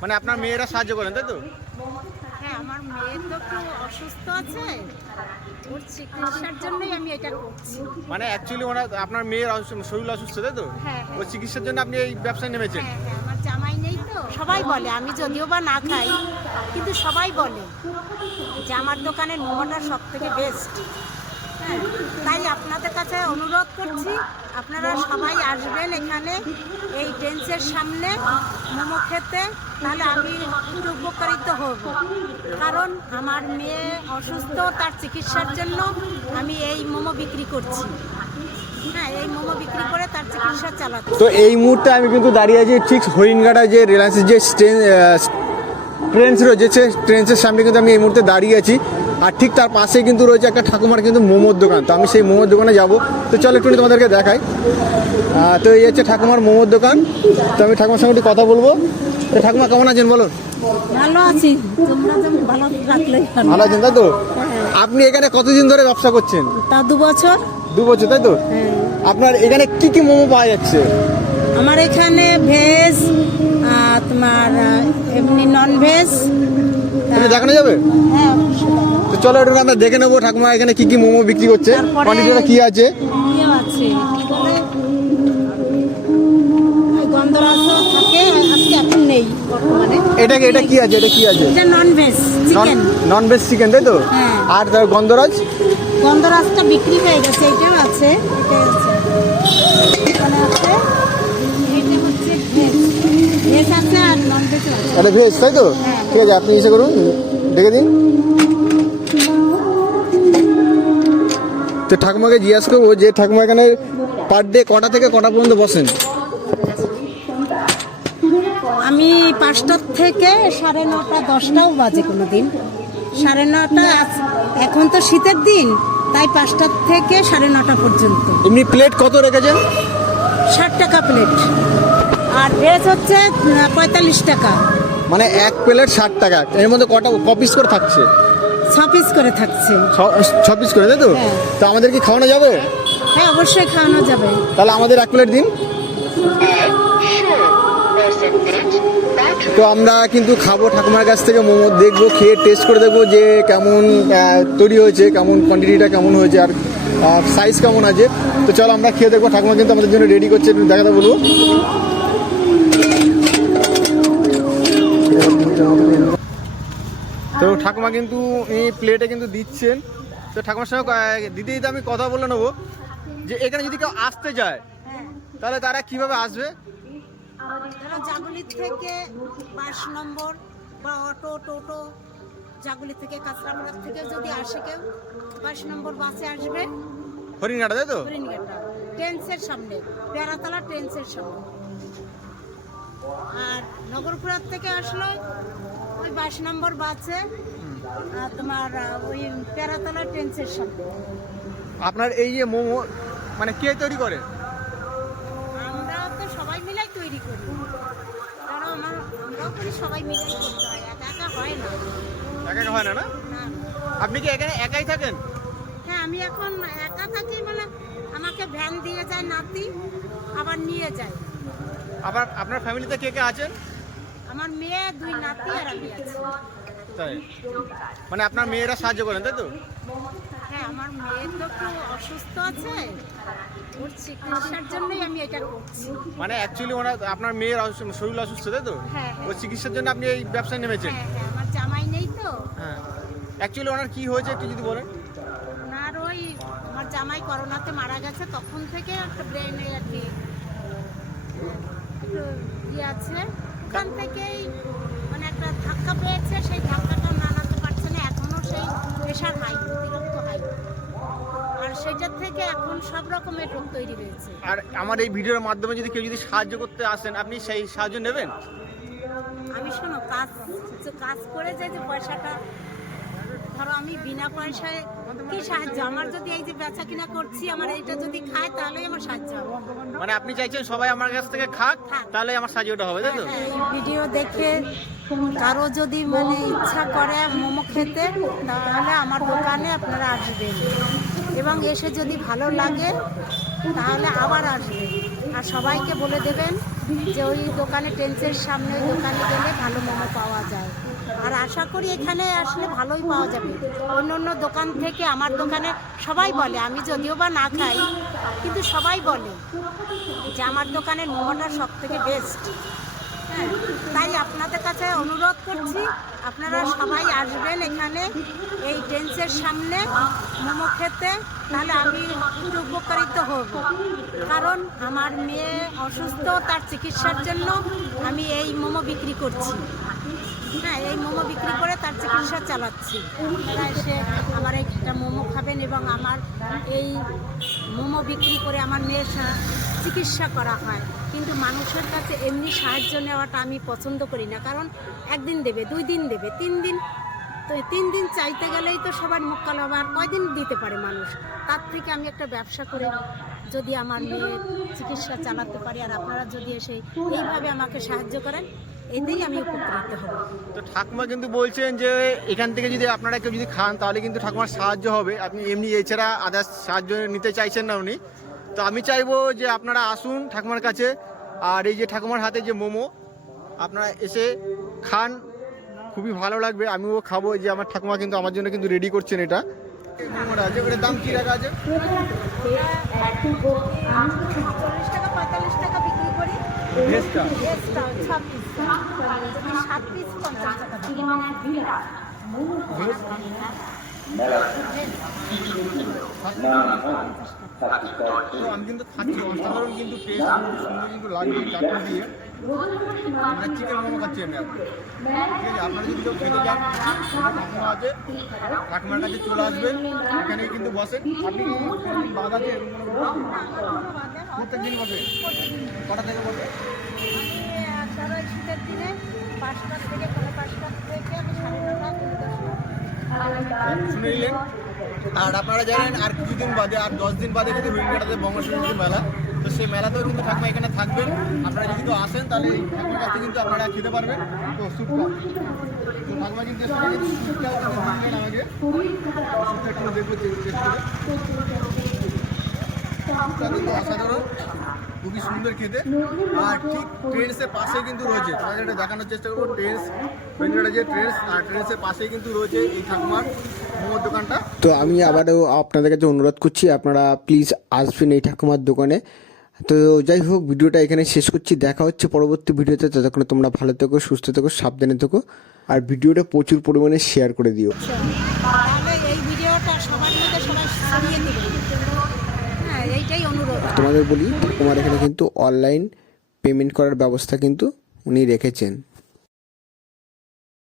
মানে আপনার মেয়েরা সাহায্য করেন, তাই তো? হ্যাঁ, আমার মেয়ে তো একটু অসুস্থ আছে, ওর চিকিৎসার জন্যই আমি এটা করছি। মানে অ্যাকচুয়ালি আপনার মেয়ের শরীর অসুস্থ, তাই তো? হ্যাঁ, ওই চিকিৎসার জন্য আপনি এই ব্যবসায় নেমেছেন। হ্যাঁ হ্যাঁ, আমার জামাই নেই তো। সবাই বলে, আমি যদিও বা না খাই, কিন্তু সবাই বলে যে আমার দোকানের মোমোটা সব থেকে বেস্ট। হ্যাঁ, তাই আপনাদের কাছে অনুরোধ করছি, আপনারা সবাই আসবেন এখানে এই বেঞ্চের সামনে মোমো খেতে, তাহলে আমি একটু উপকারিত হব। কারণ আমার মেয়ে অসুস্থ, তার চিকিৎসার জন্য আমি এই মোমো বিক্রি করছি। হ্যাঁ, এই মোমো বিক্রি করে তার চিকিৎসা চালাচ্ছি। তো এই মুহূর্তে আমি কিন্তু দাঁড়িয়ে আছি ঠিক হরিণঘাটা যে রিলায়েন্সের যে ট্রেন্স রয়েছে, সেই ট্রেন্সের সামনে কিন্তু আমি এই মুহূর্তে দাঁড়িয়ে আছি। আর ঠিক তার পাশে কিন্তু রয়েছে একটা ঠাকুমার কিন্তু মোমোর দোকান। তো আমি সেই মোমোর দোকানে যাব। তো চলো একটু তোমাদেরকে দেখাই। তো এই হচ্ছে ঠাকুমার মোমোর দোকান। তো আমি ঠাকুমার সঙ্গে একটু কথা বলবো। তো ঠাকুমা কেমন আছেন বলুন? ভালো আছি, তোমরা যেমন ভালো রাখলে। ভালো আছেন, তাই তো? আপনি এখানে কতদিন ধরে ব্যবসা করছেন? তা 2 বছর। 2 বছর, তাই তো? আপনার এখানে কি কি মোমো পাওয়া যাচ্ছে? আমার এখানে ভেজ, তোমার এমনি নন ভেজ। এটা দেখানো যাবে? হ্যাঁ, তো চলো একটু আমরা দেখে নেবো ঠাকুমা এখানে কি কি মোমো বিক্রি করছে, কোয়ান্টিটিটা কি আছে। ইয়ে আছে, কি বলে, গন্ধরাজও থাকে, আজকে এখন নেই বর্তমানে। এটা কি আছে? এটা কি আছে? এটা non veg chicken. Non veg chicken, তাই তো? হ্যাঁ। আর তার গন্ধরাজ? গন্ধরাজটা বিক্রি হয়ে গেছে, এটাও আছে, এটাই আছে, এখানে আছে। এটা হচ্ছে ভেজ, ভেজ আছে আর নন ভেজ আছে। এটা ভেজ, তাই তো? হ্যাঁ। ঠিক আছে, আপনি এসে করুন, দেখে দিন। তো ঠাকুমাকে জিজ্ঞাসা করবো যে ঠাকুমা এখানে পার ডে কটা থেকে কটা পর্যন্ত বসেন? আমি 5টা থেকে 9:30, 10টাও বাজে কোনো দিন। 9:30, এখন তো শীতের দিন, তাই 5টা থেকে 9:30 পর্যন্ত। এমনি প্লেট কত রেখেছেন? 60 টাকা প্লেট, আর ভেজ হচ্ছে 45 টাকা। মানে এক প্লেট 60 টাকা। এর মধ্যে ক পিস করে থাকছে? 6 পিস করে থাকছে। 6 পিস করে, তাই তো? হ্যাঁ। তো আমাদের কি খাওয়ানো যাবে? হ্যাঁ, অবশ্যই খাওয়ানো যাবে। তাহলে আমাদের 1 প্লেট দিন। তো আমরা কিন্তু খাবো ঠাকুমার কাছ থেকে মোমো, দেখবো, খেয়ে টেস্ট করে দেখবো যে কেমন তৈরি হয়েছে, কেমন কোয়ান্টিটিটা কেমন হয়েছে, আর সাইজ কেমন আছে। তো চলো আমরা খেয়ে দেখবো। ঠাকুমা কিন্তু আমাদের জন্য রেডি করছে, একটু দেখাতে বলবো। তো ঠাকুমা কিন্তু এই প্লেটে কিন্তু দিচ্ছেন। তো ঠাকুমার সঙ্গে দিতে দিতে আমি কথা বলে নেবো যে এখানে যদি কেউ আসতে যায় তাহলে তারা কিভাবে আসবে? তারা জাগুলির থেকে 5 নম্বর বা অটো টোটো, জাগুলি থেকে কাঁচরাপাড়া থেকে যদি আসে কেউ 5 নম্বর বাসে আসবে। হরিণঘাটা, তাই তো? হরিণঘাটা ট্রেন্সের সামনে, পেয়ারাতলা ট্রেন্সের সামনে। আর নগরপুরার থেকে আসলে ওই 22 নম্বর বাসে, আর তোমার ওই পেয়ারাতলা ট্রেন্সের সামনে। আপনার এই যে মোমো মানে কে তৈরি করে? আমরা তো সবাই মিলাই তৈরি করি, কারণ আমরাও করি, সবাই মিলাই করতে হয়, একা একা হয় না। একা একা হয় না, না? না। আপনি কি এখানে একাই থাকেন? হ্যাঁ, আমি এখন একা থাকি, মানে আমাকে ভ্যান দিয়ে যায় নাতি, আবার নিয়ে যায়। আবার আপনার ফ্যামিলিতে কে কে আছেন? আমার মেয়ে, 2 নাতি আর আমি আছি। তাই মানে আপনার মেয়েরা সাহায্য করেন, তাই তো? হ্যাঁ, আমার মেয়ে তো একটু অসুস্থ আছে, ওর চিকিৎসার জন্যই আমি এটা করছি। মানে অ্যাকচুয়ালি আপনার মেয়ের শরীর অসুস্থ, তাই তো? হ্যাঁ, হ্যাঁ। ওই চিকিৎসার জন্য আপনি এই ব্যবসায় নেমেছেন। হ্যাঁ হ্যাঁ, আমার জামাই নেই তো। হ্যাঁ, অ্যাকচুয়ালি ওনার কি হয়েছে একটু যদি বলেন। ওনার ওই, আমার জামাই করোনাতে মারা গেছে, তখন থেকে একটা ব্রেনে আর কি একটু ইয়ে আছে, ওখান থেকেই মানে একটা ধাক্কা পেয়েছে, সেই ধাক্কাটা নাড়াতে পারছে না, এখনো সেই প্রেশার হাই, অতিরিক্ত হাই, আর সেটার থেকে এখন সব রকমের রোগ তৈরি হয়েছে। আর আমার এই ভিডিওর মাধ্যমে যদি কেউ যদি সাহায্য করতে আসেন, আপনি সেই সাহায্য নেবেন? আমি শোনো, কাজ করে যে পয়সাটা, ধরো আমি বিনা পয়সায় কি সাহায্য, আমার যদি এই যে বেচা কিনা করছি, আমার এইটা যদি খায় তাহলেই আমার সাহায্য হবে। মানে আপনি চাইছেন সবাই আমার কাছ থেকে খাক, তাহলে আমার সাহায্যটা হবে, তাই তো? হ্যাঁ, এই ভিডিও দেখে কারো যদি মানে ইচ্ছা করে মোমো খেতে, তাহলে আমার দোকানে আপনারা আসবেন, এবং এসে যদি ভালো লাগে তাহলে আবার আসবেন, আর সবাইকে বলে দেবেন যে ওই দোকানে টেন্সের সামনে ওই দোকানে গেলে ভালো মোমো পাওয়া যায়। আর আশা করি এখানে আসলে ভালোই পাওয়া যাবে। অন্য অন্য দোকান থেকে আমার দোকানে সবাই বলে, আমি যদিও বা না খাই, কিন্তু সবাই বলে যে আমার দোকানের মোমোটা সব থেকে বেস্ট। হ্যাঁ, তাই আপনাদের কাছে অনুরোধ করছি, আপনারা সবাই আসবেন এখানে এই টেন্সের সামনে মোমো খেতে, তাহলে আমি একটু উপকারিত হব। কারণ আমার মেয়ে অসুস্থ, তার চিকিৎসার জন্য আমি এই মোমো বিক্রি করছি। হ্যাঁ, এই মোমো বিক্রি করে তার চিকিৎসা চালাচ্ছি। তারা এসে আমার একটা মোমো খাবেন এবং আমার এই মোমো বিক্রি করে আমার মেয়ের চিকিৎসা করা হয়। কিন্তু মানুষের কাছে এমনি সাহায্য নেওয়াটা আমি পছন্দ করি না, কারণ একদিন দেবে, 2 দিন দেবে, 3 দিন, তো 3 দিন চাইতে গেলেই তো সবার মুখ কালো হবে, আর কয়দিন দিতে পারে মানুষ। তার থেকে আমি একটা ব্যবসা করে যদি আমার মেয়ের চিকিৎসা চালাতে পারি, আর আপনারা যদি এসে এইভাবে আমাকে সাহায্য করেন, এতেই আমি উপকৃত হব। তো ঠাকুমা কিন্তু বলছেন যে এখান থেকে যদি আপনারা কেউ যদি খান তাহলে কিন্তু ঠাকুমার সাহায্য হবে। আপনি এমনি এছাড়া আদার্স সাহায্য নিতে চাইছেন না উনি। তো আমি চাইবো যে আপনারা আসুন ঠাকুমার কাছে, আর এই যে ঠাকুমার হাতে যে মোমো আপনারা এসে খান, খুবই ভালো লাগবে। আমিও খাবো। এই যে আমার ঠাকুমা কিন্তু আমার জন্য কিন্তু রেডি করছেন এটা। এই মোমোটা আছে, ওটার দাম কী রাখা আছে? 40 টাকা 45 টাকা বিক্রি করি। ভেজটা 6 পিস, 7 পিস 50 টাকা দাম। তো আমি কিন্তু খাচ্ছি, অসাধারণ কিন্তু টেস্ট, খুব সুন্দর কিন্তু লাগবে চাটনি দিয়ে। আমরা চিকেন মোমো খাচ্ছি আমি এখন। ঠিক আছে, আপনারা যদি কেউ খেতে চান, ঠাকুমা আছে, ঠাকুমার কাছে চলে আসবেন, এখানে কিন্তু বসেন। আপনি কি বাদ আছে প্রত্যেক দিন বসে? কটা থেকে বসে? আমি শীতের দিনে 5টা থেকে 5:30 থেকে আমি 9:30 শুনে নিলেন। আর আপনারা জানেন আর কিছুদিন বাদে, আর 10 দিন বাদে কিন্তু হরিণঘাটাতে বঙ্গসংস্কৃতি মেলা, তো সেই মেলাতেও কিন্তু ঠাকুমা এখানে থাকবেন। আপনারা যদি কেউ আসেন তাহলে এই ঠাকুমার কাছে কিন্তু আপনারা খেতে পারবেন। তো স্যুপটা, তো ঠাকুমা কিন্তু স্যুপটা দিলেন আমাকে, স্যুপটা একটু দেখবো টেস্ট করে। স্যুপটা কিন্তু অসাধারণ, খুবই সুন্দর খেতে। আর ঠিক ট্রেন্সের পাশে কিন্তু রয়েছে, তোমাদের এটা দেখানোর চেষ্টা করবো, ট্রেন্স হরিণঘাটা যে ট্রেন্স, আর ট্রেন্সের পাশেই কিন্তু রয়েছে এই ঠাকুমার মোমোর দোকানটা। তো আমি আবারও আপনাদের কাছে অনুরোধ করছি, আপনারা প্লিজ আসবেন এই ঠাকুমার দোকানে। তো যাই হোক, ভিডিওটা এখানে শেষ করছি। দেখা হচ্ছে পরবর্তী ভিডিওতে। ততক্ষণে তোমরা ভালো থেকো, সুস্থ থেকো, সাবধানে থেকো, আর ভিডিওটা প্রচুর পরিমাণে শেয়ার করে দিও। তাহলে এই ভিডিওটা সবার মধ্যে সবাই ছড়িয়ে দিবেন। হ্যাঁ, এইটাই অনুরোধ। তোমাদের বলি, তোমার এখানে কিন্তু অনলাইন পেমেন্ট করার ব্যবস্থা কিন্তু উনি রেখেছেন।